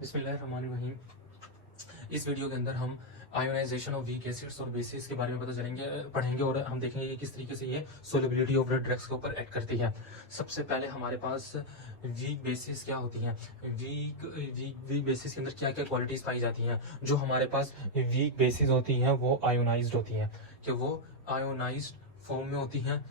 बिस्मिल्लाहिर्रहमानिर्रहीम। इस वीडियो के अंदर हम आयोनाइजेशन ऑफ वीक एसिड्स और बेसिस के बारे में पढ़ेंगे और हम देखेंगे कि किस तरीके से ये सोलिबिलिटी ऑफ ब्लड ड्रग्स के ऊपर एक्ट करती है। सबसे पहले हमारे पास वीक बेसिस क्या होती हैं, वीक वीक वीक बेसिस के अंदर क्या क्या क्वालिटीज पाई जाती हैं। जो हमारे पास वीक बेसिस होती हैं वो आयोनाइज्ड होती हैं, कि वो आयोनाइज्ड फॉर्म में होती हैं।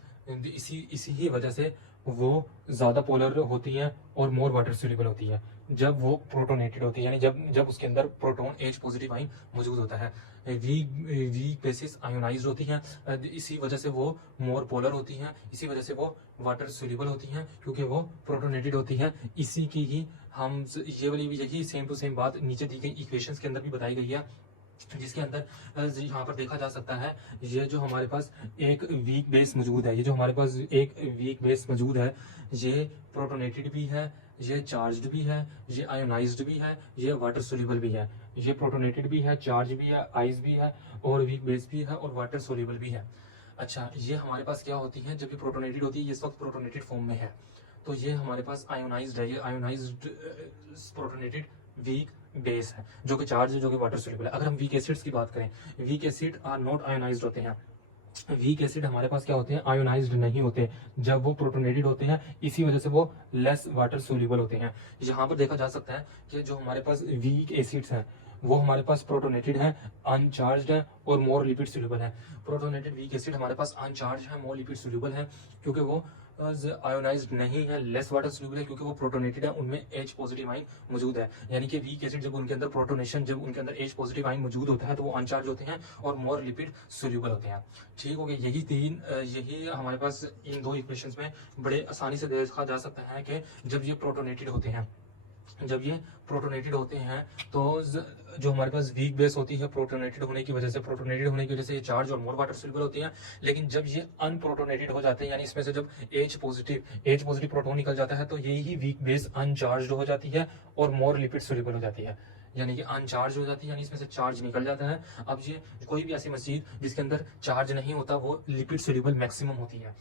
इसी ही वजह से वो ज़्यादा पोलर होती हैं और मोर वाटर सोल्यूबल होती है जब वो प्रोटोनेटेड होती है, यानी जब जब उसके अंदर प्रोटोन H पॉजिटिव आयन मौजूद होता है। वीक वीक बेसिस आयोनाइज्ड होती हैं, इसी वजह से वो मोर पोलर होती हैं, इसी वजह से वो वाटर सोल्यूबल होती हैं क्योंकि वो प्रोटोनेटेड होती हैं। इसी की ही हम ये वाली यही सेम टू सेम बात नीचे दी गई इक्वेशंस के अंदर भी बताई गई है, जिसके अंदर यहाँ पर देखा जा सकता है ये जो हमारे पास एक वीक बेस मौजूद है, ये जो हमारे पास एक वीक बेस मौजूद है, ये प्रोटोनेटेड भी है, ये चार्ज्ड भी है, ये आयोनाइज्ड भी है, ये वाटर सोल्यूबल भी है। ये प्रोटोनेटेड भी है, चार्ज भी है, आइस भी है और वीक बेस भी है और वाटर सोल्यूबल भी है। अच्छा, ये हमारे पास क्या होती है जब ये प्रोटोनेटेड होती है, ये इस वक्त प्रोटोनेटेड फॉर्म में है, तो ये हमारे पास आयोनाइज्ड है, ये आयोनाइज्ड प्रोटोनेटेड वीक बेस है जो कि चार्ज है, जो कि वाटर सोल्यूबल है। अगर हम वीक एसिड्स की बात करें, weak acid are not ionized होते हैं। वीक एसिड हमारे पास क्या होते हैं, आयोनाइज्ड नहीं होते जब वो प्रोटोनेटेड होते हैं, इसी वजह से वो लेस वाटर सोल्यूबल होते हैं। यहाँ पर देखा जा सकता है कि जो हमारे पास वीक एसिड्स हैं वो हमारे पास प्रोटोनेटेड है, अनचार्ज्ड है और मोर लिपिड सोल्यूबल है। प्रोटोनेटेड वीक एसिड हमारे पास अनचार्ज है, मोर लिपिड सोल्यूबल है क्योंकि वो आयोनाइज्ड नहीं है, लेस वाटर सोल्यूबल है क्योंकि वो प्रोटोनेटेड है, उनमें H पॉजिटिव आयन मौजूद है। यानी कि वीक एसिड जब उनके अंदर प्रोटोनेशन, जब उनके अंदर H पॉजिटिव आयन मौजूद होता है तो वो अनचार्ज होते हैं और मोर लिपिड सोल्यूबल होते हैं। ठीक हो गया। यही हमारे पास इन दो इक्वेशंस में बड़े आसानी से देखा जा सकता है कि जब ये प्रोटोनेटेड होते हैं, जब ये प्रोटोनेटेड होते हैं तो जो हमारे पास वीक बेस होती है प्रोटोनेटेड होने की वजह से ये चार्ज और मोर वाटर सोल्यूबल होती हैं। लेकिन जब ये अनप्रोटोनेटेड हो जाते हैं, यानी इसमें से जब H पॉजिटिव प्रोटोन निकल जाता है तो यही वीक बेस अनचार्ज हो जाती है और मोर लिपिड सोल्यूबल हो जाती है, यानी कि अनचार्ज हो जाती है, यानी इसमें से चार्ज निकल जाता है। अब ये कोई भी ऐसी मशीन जिसके अंदर चार्ज नहीं होता वो लिपिड सोल्यूबल मैक्सिमम होती है।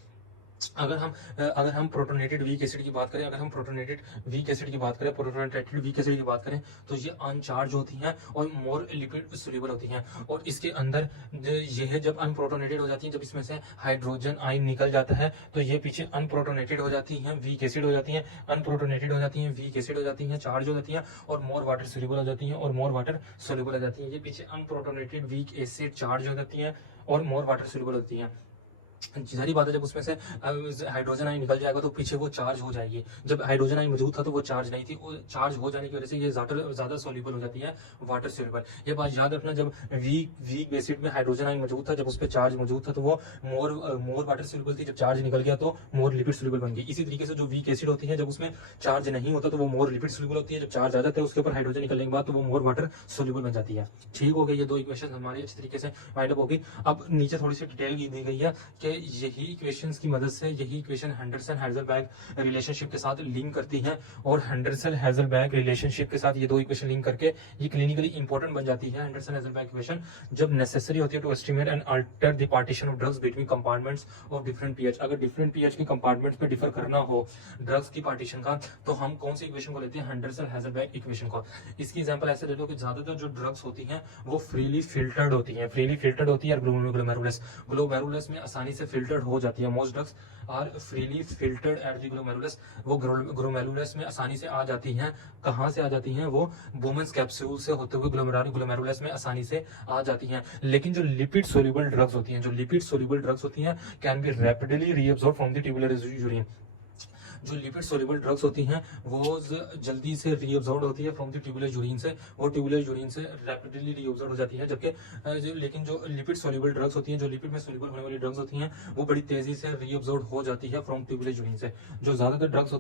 अगर हम प्रोटोनेटेड वीक एसिड की बात करें, प्रोटोनेटेड वीक एसिड की बात करें तो ये अनचार्ज होती हैं और मोर लिपिड सोल्यूबल होती हैं। और इसके अंदर ये है जब अनप्रोटोनेटेड हो जाती हैं, जब इसमें से हाइड्रोजन आयन निकल जाता है तो ये पीछे अनप्रोटोनेटेड हो जाती हैं, वीक एसिड हो जाती हैं, अनप्रोटोनेटेड हो जाती हैं, वीक एसिड हो जाती हैं, चार्ज हो जाती हैं और मोर वाटर सोल्यूबल हो जाती हैं और मोर वाटर सोल्यूबल हो जाती हैं। ये पीछे अनप्रोटोनेटेड वीक एसिड चार्ज हो जाती हैं और मोर वाटर सोल्यूबल होती हैं। सारी बात है, जब उसमें से हाइड्रोजन आयन निकल जाएगा तो पीछे वो चार्ज हो जाएगी। जब हाइड्रोजन आयन मौजूद था तो वो चार्ज नहीं थी, वो चार्ज हो जाने की वजह से ये ज्यादा सोल्यूबल हो जाती है, वाटर सोल्यूबल। ये बात याद रखना, जब वीक बेसिड में हाइड्रोजन आयन मौजूद था, जब उस पर चार्ज मौजूद था तो वो मोर वाटर सोल्यूबल थी, जब चार्ज निकल गया तो मोर लिपिड सोल्यूबल बन गई। इसी तरीके से जो वीक एसिड होती है जब उसमें चार्ज नहीं होता तो वो मोर लिपिड सोल्यूबल होती है, जब चार्ज आ जाता है उसके ऊपर हाइड्रोजन निकलने के बाद तो वो मोर वाटर सोल्यूबल बन जाती है। ठीक हो गया, ये दो इक्वेशन हमारी अच्छी तरीके से वाइंड अप होगी। अब नीचे थोड़ी सी डिटेल दी गई है कि यही इक्वेशंस की मदद से, यही इक्वेशन हेंडरसन हाइजेलबर्ग रिलेशनशिप के साथ लिंक करती हैं और हेंडरसन हाइजेलबर्ग रिलेशनशिप के साथ ये दो इक्वेशन लिंक करके ये क्लिनिकली इंपॉर्टेंट बन जाती है। हेंडरसन हाइजेलबर्ग इक्वेशन जब नेसेसरी होती है to estimate and alter the partition of drugs between compartments of different pH. अगर डिफरेंट पीएच के कंपार्टमेंट्स में डिफर करना हो ड्रग्स की पार्टीशन का तो हम कौन सी इक्वेशन को लेते हैं, हेंडरसन हाइजेलबर्ग इक्वेशन को। इसकी एग्जांपल ऐसे ले लो कि ज्यादातर जो ड्रग्स होती हैं वो फ्रीली फिल्टर्ड होती हैं, ग्लोमेरुलस में आसानी से फिल्टर्ड हो जाती है। Most drugs are freely filtered at the glomerulus, वो ग्लोमेरुलस में आसानी से आ जाती हैं। कहाँ से आ जाती हैं, वो बोमेंस कैप्सूल से होते हुए ग्लोमेरुलस में आसानी से आ जाती हैं। लेकिन जो लिपिड सोल्यूबल ड्रग्स होती हैं can be rapidly reabsorb from the tubular urine. जो लिपिड सोल्यूबल ड्रग्स होती हैं वो जल्दी से रीअब्सॉर्ब होती है फ्रॉम द ट्यूबुलर यूरिन से, वो ट्यूबुलर यूरिन से रैपिडली रीअब्सॉर्ब हो जाती है। जबकि लेकिन जो लिपिड सोल्यूबल ड्रग्स होती हैं, जो लिपिड में सोल्यूबल होने वाली ड्रग्स होती हैं वो बड़ी तेजी से रीअब्सॉर्ब हो जाती है फ्रॉम ट्यूबुलर यूरिन से। जो ज्यादातर ड्रग्स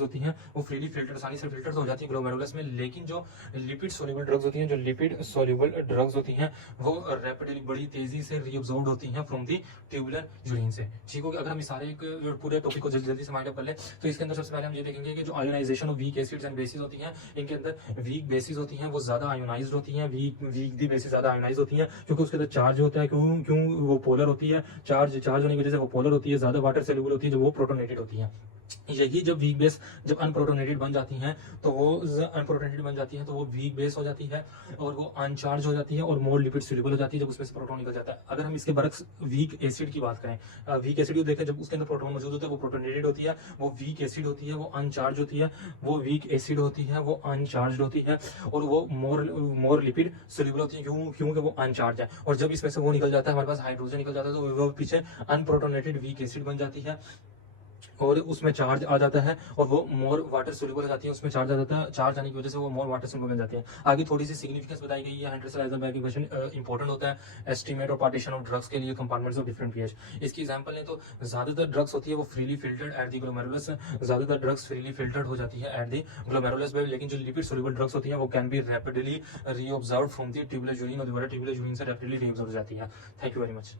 होती हैं वो फ्रीली फिल्टर, आसानी से फिल्टर हो जाती है ग्लोमेरुलस में। लेकिन जो लिपिड सोल्यूबल ड्रग्स होती हैं वो रैपिडली, बड़ी तेजी से रीअब्सॉर्ब होती हैं फ्रॉम द ट्यूबुलर यूरिन से। ठीक हो गया। अगर हम सारे पूरे टॉपिक को जल्दी से माइंड अप कर ले तो इसके अंदर सबसे पहले हम ये देखेंगे कि जो ionization of weak acids and bases होती हैं, इनके अंदर वीक बेसिस होती हैं वो ज्यादा आयोनाइज्ड होती हैं, वीक दी बेसिस ज्यादा आयोनाइज होती हैं क्योंकि उसके अंदर चार्ज होता है। क्यों वो पोलर होती है, चार्ज होने की वजह से वो पोलर होती है, ज्यादा वाटर सोल्यूबल होती है जो वो प्रोटोनेटेड होती है। यही जब वीक बेस जब अनप्रोटोनेटेड बन जाती हैं तो वो अनप्रोटोनेटेड बन जाती हैं तो वो वीक बेस हो जाती है और वो अनचार्ज हो जाती है और मोर लिपिड सोल्यूबल हो जाती है जब उसमें से प्रोटॉन निकल जाता है। अगर हम इसके बरक्स वीक एसिड की बात करें, वीक एसिड को देखें, जब उसके अंदर प्रोटॉन मौजूद होता है वो प्रोटोनेटेड होती है, वो वीक एसिड होती है, वो अनचार्ज होती है, वो वीक एसिड होती है, वो अनचार्ज होती है और वो मोर लिपिड सोल्यूबल होती है क्योंकि वो अनचार्ज है। और जब इसमें से वो निकल जाता है, हमारे पास हाइड्रोजन निकल जाता है, तो वो पीछे अनप्रोटोनेटेड वीक एसिड बन जाती है और उसमें चार्ज आ जाता है और वो मोर वाटर सोल्यूबल हो जाती है, उसमें चार्ज आ जाता है, चार्ज आने की वजह से वो मोर वाटर सोल्यूबल बन जाती है। आगे थोड़ी सी सिग्निफिकेंस बताई गई है। हेंड्रिसन आइजनबर्ग इक्वेशन इंपॉर्टेंट होता है एस्टीमेट और पार्टीशन ऑफ ड्रग्स के लिए, कंपार्टमेंट्स ऑफ डिफरेंट पीएच। इसकी एग्जांपल लें तो ज्यादातर ड्रग्स होती है वो freely filtered at the glomerulus, ज्यादातर ड्रग्स फ्रीली फिल्टर्ड हो जाती है एट द ग्लोमेरुलस में, लेकिन जो लिपिड सोल्यूबल ड्रग्स होती है वो can be rapidly reabsorb from the tubular urine और ट्यूबुलर यूरिन से रैपिडली रीऑब्जर्व हो जाती है। Thank you very much.